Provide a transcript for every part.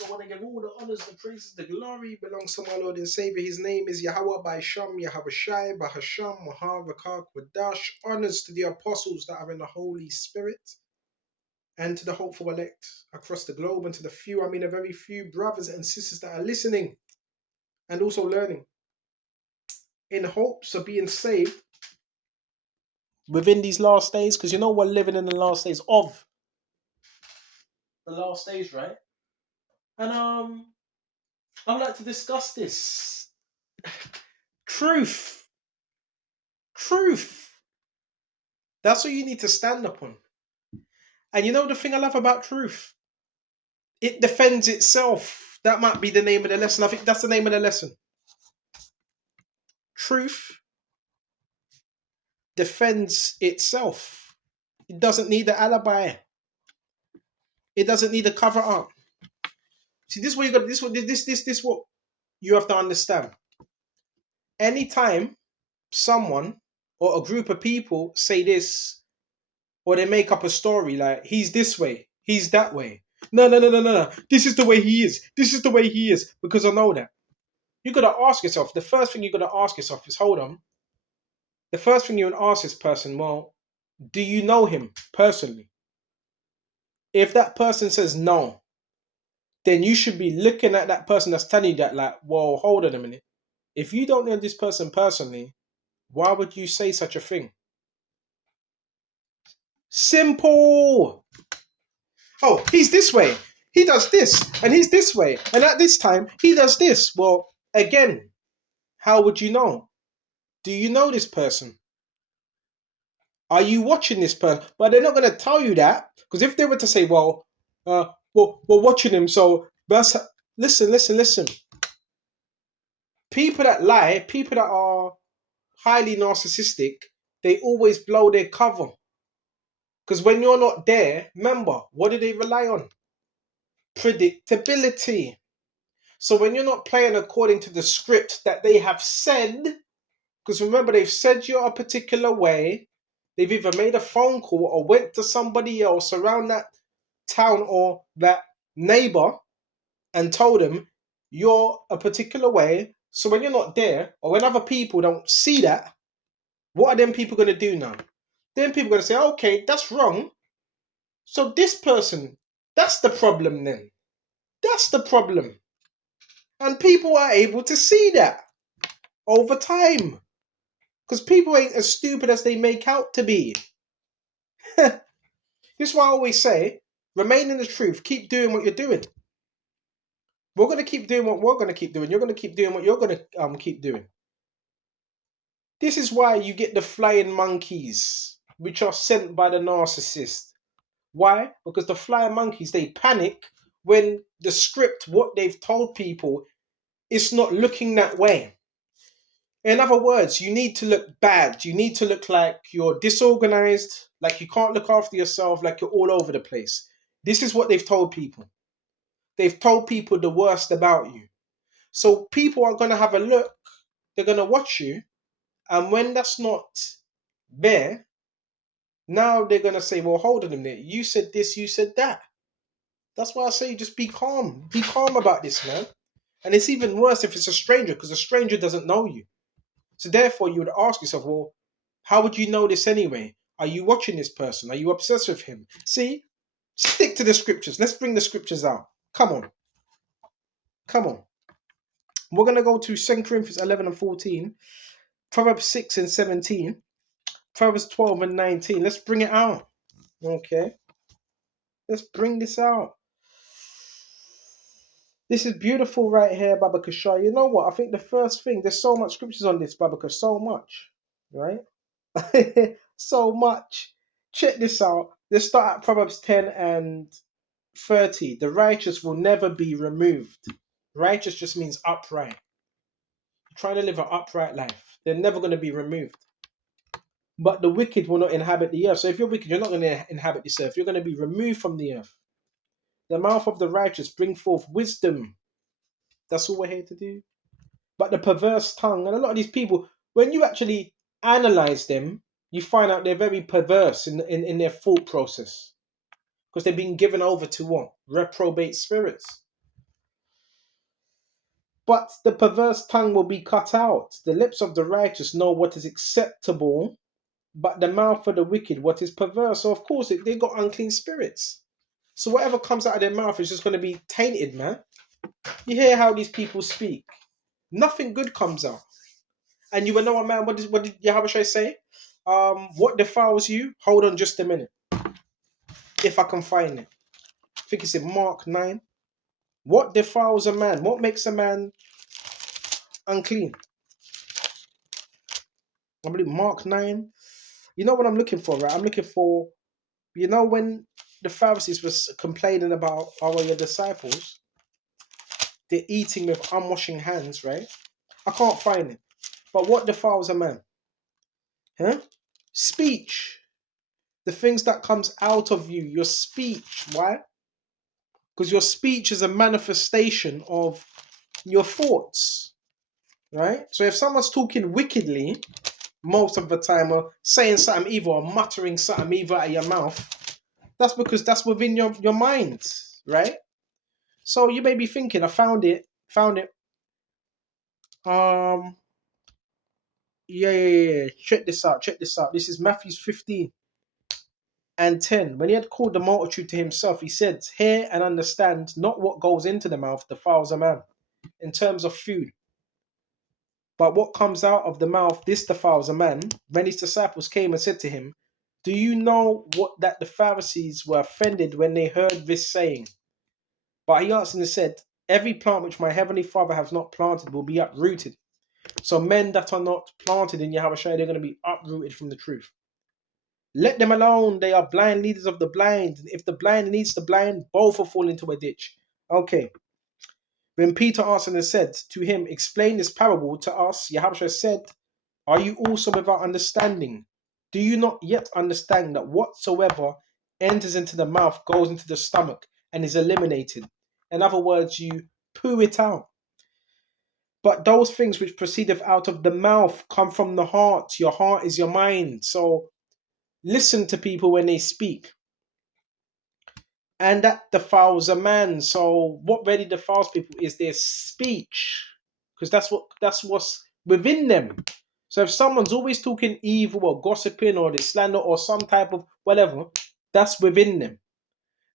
foremost, I want to give all the honors, the praises, the glory belongs to my Lord and Savior. His name is Yahweh by Sham, Yahweh Shai, Bahasham, Mahavakak, Wadash. Honors to the apostles that are in the Holy Spirit and to the hopeful elect across the globe, and to the few, I mean a very few brothers and sisters that are listening and also learning in hopes of being saved within these last days, because you know we're living in the last days of the last days, right? And I would like to discuss this. Truth. Truth. That's what you need to stand upon. And you know the thing I love about truth? It defends itself. That might be the name of the lesson. I think that's the name of the lesson. Truth defends itself. It doesn't need an alibi. It doesn't need a cover up. See, this is what you got. This what you have to understand. Anytime someone or a group of people say this, or they make up a story like he's this way, he's that way. No. This is the way he is. This is the way he is. Because I know that. You gotta ask yourself. The first thing you gotta ask yourself is, hold on. The first thing you would ask this person, well, do you know him personally? If that person says no, then you should be looking at that person that's telling you that, like, well, hold on a minute. If you don't know this person personally, why would you say such a thing? Simple. Oh, he's this way. He does this, and he's this way, and at this time he does this. Well, again, how would you know? Do you know this person? Are you watching this person? But they're not going to tell you that, because if they were to say, well, we're watching him, so that's listen. People that lie, people that are highly narcissistic, they always blow their cover. Because when you're not there, remember, what do they rely on? Predictability. So when you're not playing according to the script that they have said, because remember, they've said you're a particular way, they've either made a phone call or went to somebody else around that town or that neighbor and told them you're a particular way. So when you're not there, or when other people don't see that, what are them people going to do now? Then people are going to say, okay, that's wrong. So this person, that's the problem then. That's the problem. And people are able to see that over time. Because people ain't as stupid as they make out to be. This is why I always say, remain in the truth. Keep doing what you're doing. We're going to keep doing what we're going to keep doing. You're going to keep doing what you're going to keep doing. This is why you get the flying monkeys, which are sent by the narcissist. Why? Because the flying monkeys, they panic when the script, what they've told people, is not looking that way. In other words, you need to look bad. You need to look like you're disorganized, like you can't look after yourself, like you're all over the place. This is what they've told people. They've told people the worst about you. So people are going to have a look, they're going to watch you, and when that's not there, now they're going to say, well, hold on a minute, you said this, you said that. That's why I say just be calm. Be calm about this, man. And it's even worse if it's a stranger, because a stranger doesn't know you. So therefore, you would ask yourself, well, how would you know this anyway? Are you watching this person? Are you obsessed with him? See, stick to the scriptures. Let's bring the scriptures out. Come on. Come on. We're going to go to 2 Corinthians 11 and 14, Proverbs 6 and 17, Proverbs 12 and 19. Let's bring it out. Okay. Let's bring this out. This is beautiful right here, Baba Kashar. You know what? I think the first thing, there's so much scriptures on this, Baba Kashar, so much, right? So much. Check this out. Let's start at Proverbs 10 and 30. The righteous will never be removed. Righteous just means upright. You're trying to live an upright life. They're never going to be removed. But the wicked will not inhabit the earth. So if you're wicked, you're not going to inhabit this earth. You're going to be removed from the earth. The mouth of the righteous bring forth wisdom. That's all we're here to do. But the perverse tongue, and a lot of these people, when you actually analyze them, you find out they're very perverse in their thought process. Because they've been given over to what? Reprobate spirits. But the perverse tongue will be cut out. The lips of the righteous know what is acceptable, but the mouth of the wicked what is perverse. So of course they got unclean spirits. So whatever comes out of their mouth is just going to be tainted, man. You hear how these people speak. Nothing good comes out. And you will know, man, what did Yahushua say? What defiles you? Hold on just a minute. If I can find it. I think it's in Mark 9. What defiles a man? What makes a man unclean? I believe Mark 9. You know what I'm looking for, right? I'm looking for, when the Pharisees was complaining about your disciples, they're eating with unwashing hands, right? I can't find it. But what defiles a man? Huh? Speech. The things that comes out of you, your speech. Why? Because your speech is a manifestation of your thoughts, right? So if someone's talking wickedly most of the time, or saying something evil, or muttering something evil out of your mouth, that's because that's within your mind, right? So you may be thinking, I found it. Yeah. Check this out. This is Matthew 15:10. When he had called the multitude to himself, he said, hear and understand, not what goes into the mouth defiles a man in terms of food, but what comes out of the mouth, this defiles a man. When his disciples came and said to him, do you know what that the Pharisees were offended when they heard this saying? But he answered and said, every plant which my heavenly Father has not planted will be uprooted. So men that are not planted in Yahweh, they're going to be uprooted from the truth. Let them alone. They are blind leaders of the blind. And if the blind leads the blind, both will fall into a ditch. Okay. When Peter answered and said to him, explain this parable to us, Yahweh said, are you also without understanding? Do you not yet understand that whatsoever enters into the mouth goes into the stomach and is eliminated? In other words, you poo it out. But those things which proceedeth out of the mouth come from the heart. Your heart is your mind. So listen to people when they speak. And that defiles a man. So what really defiles people is their speech. Because that's what's within them. So if someone's always talking evil or gossiping or they slander or some type of whatever, that's within them.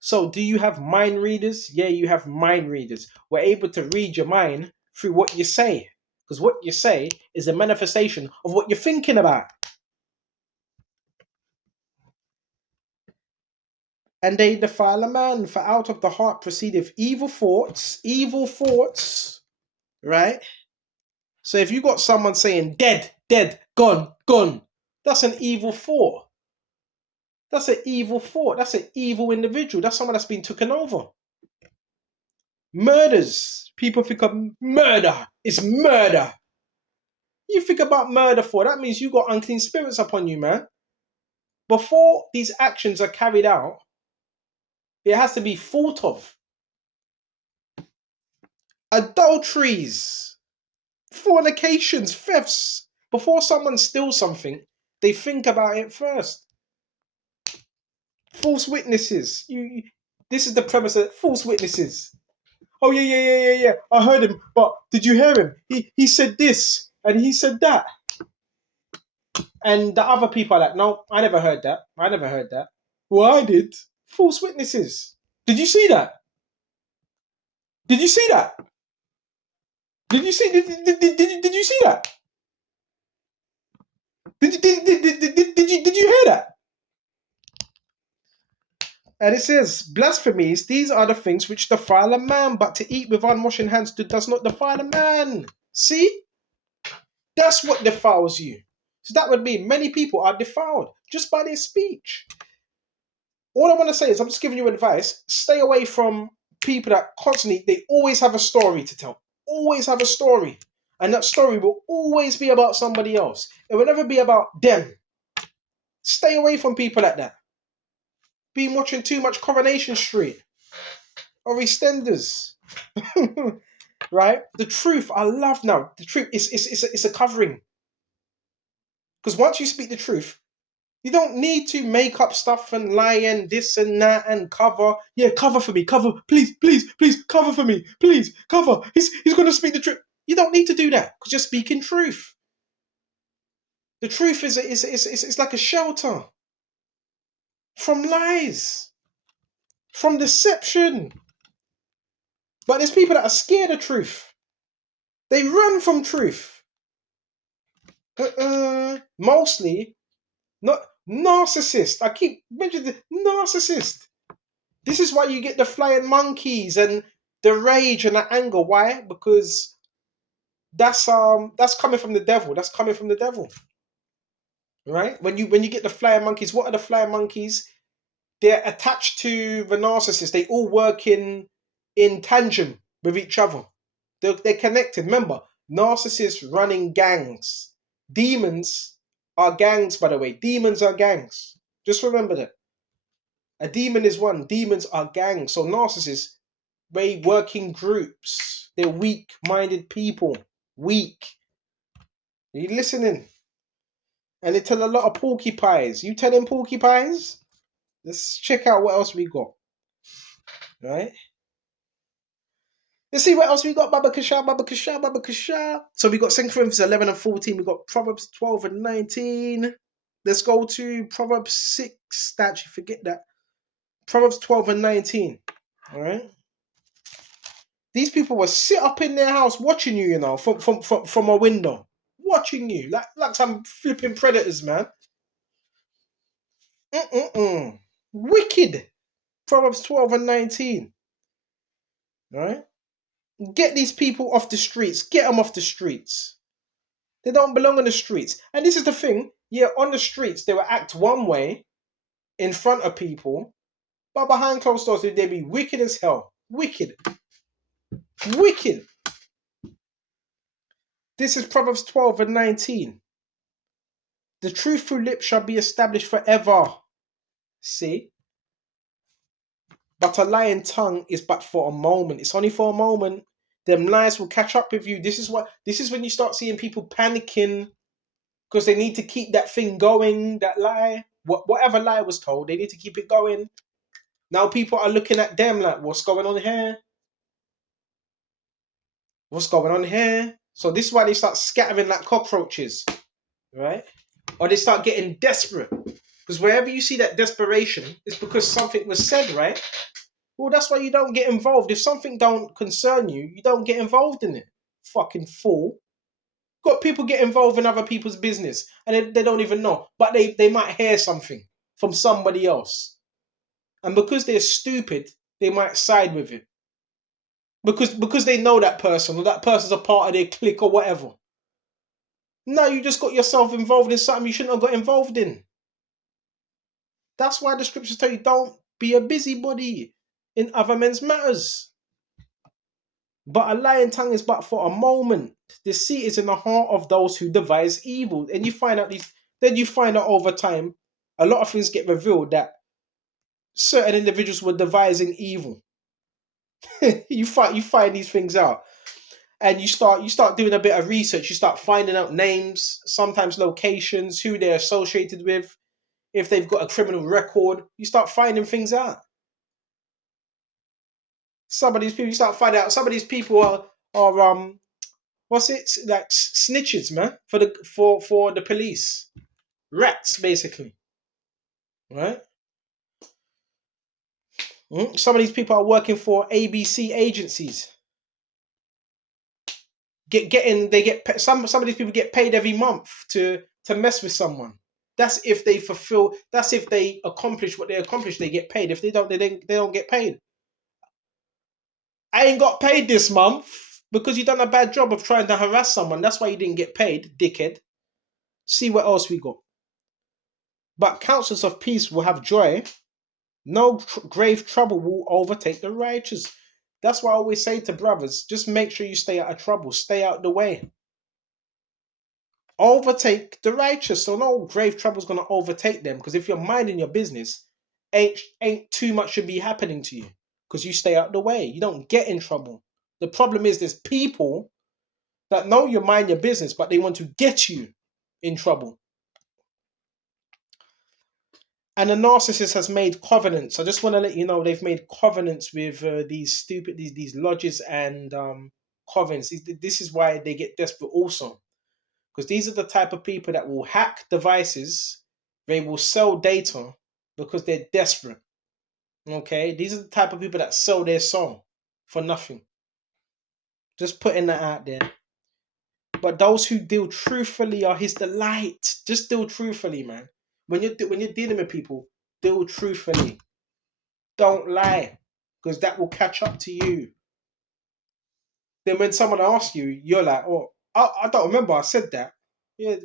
So do you have mind readers? Yeah, you have mind readers. We're able to read your mind through what you say. Because what you say is a manifestation of what you're thinking about. And they defile a man, for out of the heart proceedeth evil thoughts, right? So if you got someone saying dead, gone, that's an evil thought. That's an evil thought. That's an evil individual. That's someone that's been taken over. Murders. People think of murder. It's murder. You think about murder for, that means you got unclean spirits upon you, man. Before these actions are carried out, it has to be thought of. Adulteries, fornications, thefts. Before someone steals something, they think about it first. False witnesses. This is the premise of false witnesses. Oh yeah. I heard him, but did you hear him? He said this and he said that. And the other people are like, no, I never heard that. Well, I did. False witnesses. Did you see that? Did you see that? Did you see? Did you see that? Did you hear that? And it says, blasphemies, these are the things which defile a man, but to eat with unwashing hands does not defile a man. See? That's what defiles you. So that would mean many people are defiled just by their speech. All I want to say is, I'm just giving you advice. Stay away from people that constantly, they always have a story to tell. Always have a story. And that story will always be about somebody else. It will never be about them. Stay away from people like that. Been watching too much Coronation Street or EastEnders. Right? The truth, I love now. The truth is a covering. Because once you speak the truth, you don't need to make up stuff and lie and this and that and cover. Yeah, cover for me. Cover. Please, cover for me. Please, cover. He's going to speak the truth. You don't need to do that because you're speaking truth. The truth is like a shelter from lies, from deception. But there's people that are scared of truth. They run from truth. Mostly, not narcissist. I keep mentioning the narcissist. This is why you get the flying monkeys and the rage and the anger. Why? Because that's coming from the devil. That's coming from the devil. Right? When you get the flying monkeys, what are the flying monkeys? They're attached to the narcissist. They all work in tandem with each other. They're connected. Remember, narcissists running gangs. Demons are gangs, by the way. Demons are gangs. Just remember that. A demon is one. Demons are gangs. So narcissists, they work in groups. They're weak-minded people. Weak. Are you listening? And they tell a lot of porcupines. You telling porcupines? Let's check out what else we got. Right? Let's see what else we got. Baba Kasha, Baba Kasha, Baba Kasha. So we got 2 Corinthians 11 and 14. We got Proverbs 12 and 19. Let's go to Proverbs 6. Actually, forget that. Proverbs 12 and 19. All right. These people were sit up in their house watching you, from a window. Watching you. Like some flipping predators, man. Wicked. Proverbs 12 and 19. All right. Get these people off the streets. Get them off the streets. They don't belong on the streets. And this is the thing. Yeah, on the streets, they will act one way in front of people, but behind closed doors, they be wicked as hell. Wicked. Wicked. This is Proverbs 12 and 19. The truthful lip shall be established forever. See? But a lying tongue is but for a moment. It's only for a moment. Them lies will catch up with you. This is when you start seeing people panicking because they need to keep that thing going, that lie. Whatever lie was told, they need to keep it going. Now people are looking at them like, what's going on here? What's going on here? So this is why they start scattering like cockroaches, right? Or they start getting desperate. Because wherever you see that desperation, it's because something was said, right? Well, that's why you don't get involved. If something don't concern you, you don't get involved in it. Fucking fool. Got people get involved in other people's business and they don't even know. But they might hear something from somebody else. And because they're stupid, they might side with it. Because they know that person or that person's a part of their clique or whatever. No, you just got yourself involved in something you shouldn't have got involved in. That's why the scriptures tell you don't be a busybody in other men's matters. But a lying tongue is but for a moment. Deceit is in the heart of those who devise evil. And you find out over time, a lot of things get revealed that certain individuals were devising evil. you find these things out. And you start doing a bit of research. You start finding out names, sometimes locations, who they're associated with, if they've got a criminal record. You start finding things out. Some of these people, you start finding out. Some of these people are what's it like snitches, man, for the police, rats basically, right? Some of these people are working for ABC agencies. Some of these people get paid every month to mess with someone. That's if they fulfill. That's if they accomplish what they accomplish. They get paid. If they don't, they don't get paid. I ain't got paid this month because you done a bad job of trying to harass someone. That's why you didn't get paid, dickhead. See what else we got. But counsels of peace will have joy. No grave trouble will overtake the righteous. That's why I always say to brothers, just make sure you stay out of trouble. Stay out the way. Overtake the righteous. So no grave trouble's gonna overtake them. Because if you're minding your business, ain't too much should be happening to you. Because you stay out the way. You don't get in trouble. The problem is there's people that know you mind your business, but they want to get you in trouble. And the narcissist has made covenants. I just want to let you know they've made covenants with these lodges and covens. This is why they get desperate also. Because these are the type of people that will hack devices, they will sell data because they're desperate. Okay? These are the type of people that sell their soul for nothing. Just putting that out there. But those who deal truthfully are his delight. Just deal truthfully, man. When you're dealing with people, deal truthfully. Don't lie, because that will catch up to you. Then when someone asks you, you're like, "Oh, I don't remember I said that." Yeah,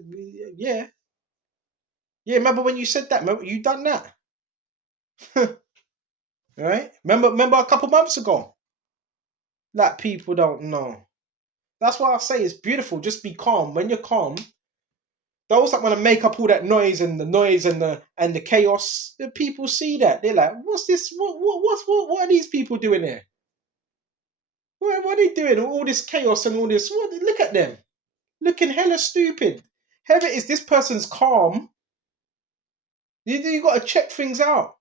yeah, yeah. Remember when you said that? Remember you done that, right? Remember a couple months ago. That people don't know. That's why I say it's beautiful. Just be calm. When you're calm, those that want to make up all that noise and the chaos, the people see that. They're like, "What's this? What are these people doing here? What are they doing? All this chaos and all this. What? Look at them, looking hella stupid. Heaven is this person's calm. You got to check things out.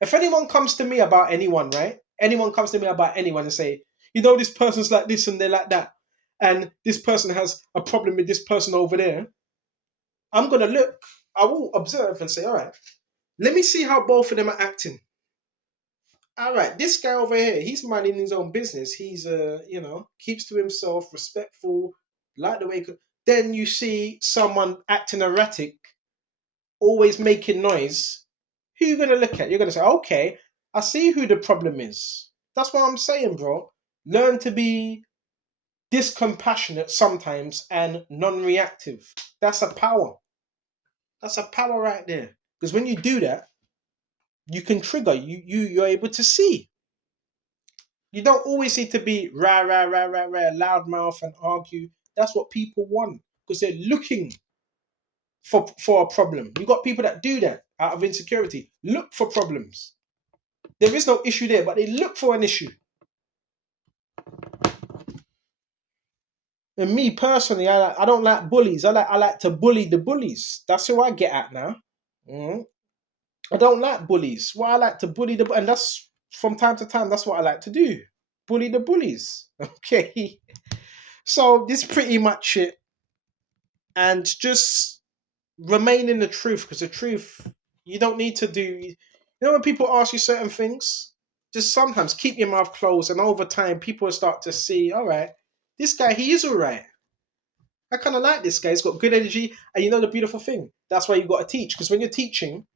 If anyone comes to me about anyone, right? Anyone comes to me about anyone and say, this person's like this and they're like that, and this person has a problem with this person over there. I'm gonna look. I will observe and say, all right, let me see how both of them are acting. All right, this guy over here, he's minding his own business. He's keeps to himself, respectful, like the way. Then you see someone acting erratic, always making noise. Who you gonna look at? You're gonna say, okay, I see who the problem is. That's what I'm saying, bro. Learn to be discompassionate sometimes and non-reactive. That's a power. That's a power right there. Because when you do that, you can trigger. You're able to see. You don't always need to be rah rah rah rah rah loudmouth and argue. That's what people want because they're looking for a problem. You got people that do that out of insecurity. Look for problems. There is no issue there, but they look for an issue. And me personally, I don't like bullies. I like to bully the bullies. That's who I get at now. Mhm. I don't like bullies. Well, I like to bully and that's from time to time. That's what I like to do. Bully the bullies. Okay. So this is pretty much it. And just remain in the truth, because the truth, you don't need to do. When people ask you certain things, just sometimes keep your mouth closed, and over time, people will start to see, all right, this guy, he is all right. I kind of like this guy. He's got good energy. And the beautiful thing, that's why you got to teach. Because when you're teaching,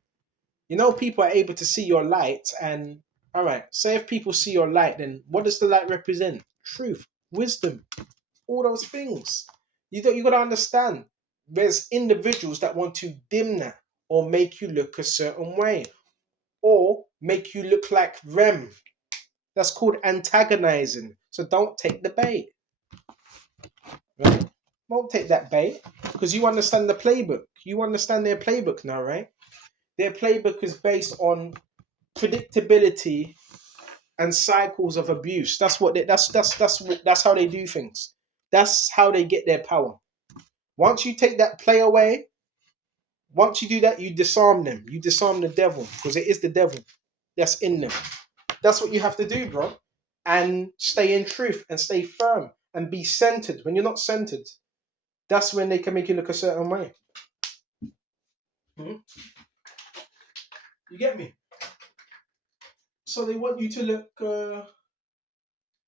people are able to see your light. And all right, say if people see your light, then what does the light represent? Truth, wisdom, all those things. You got to understand. There's individuals that want to dim that or make you look a certain way or make you look like them. That's called antagonizing. So don't take the bait. Right? Won't take that bait because you understand the playbook. You understand their playbook now, right? Their playbook is based on predictability and cycles of abuse. That's what that's how they do things. That's how they get their power. Once you take that play away, once you do that, you disarm them. You disarm the devil because it is the devil that's in them. That's what you have to do, bro. And stay in truth and stay firm and be centered. When you're not centered, that's when they can make you look a certain way. Hmm? You get me? So they want you to look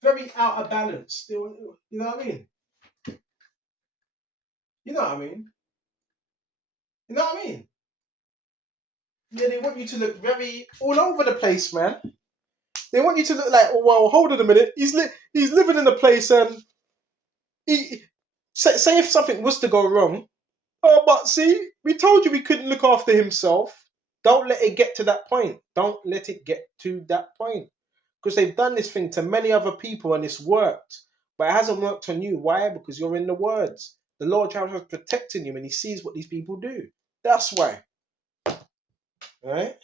very out of balance. You know what I mean? You know what I mean? You know what I mean? Yeah, they want you to look very all over the place, man. They want you to look like, oh well, hold on a minute. He's living in a place and he say if something was to go wrong. Oh, but see, we told you we couldn't look after himself. Don't let it get to that point. Don't let it get to that point. Because they've done this thing to many other people and it's worked. But it hasn't worked on you. Why? Because you're in the words. The Lord Jehovah is protecting you and he sees what these people do. That's why. Right?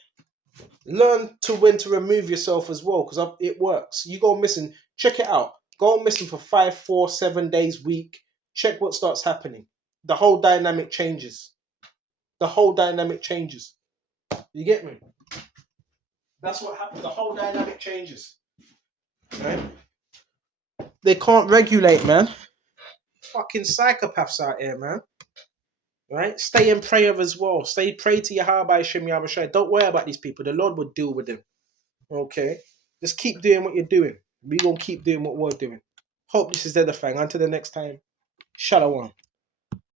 Learn to when to remove yourself as well, because it works. You go missing, check it out. Go missing for 5, 4, 7 days, week. Check what starts happening. The whole dynamic changes. The whole dynamic changes. You get me? That's what happens. The whole dynamic changes. Right? They can't regulate, man. Fucking psychopaths out here, man. Right? Stay in prayer as well. Stay pray to Yahweh Shem Yahweh. Don't worry about these people. The Lord will deal with them. Okay? Just keep doing what you're doing. We gonna keep doing what we're doing. Hope this is the thing. Until the next time. Shalom.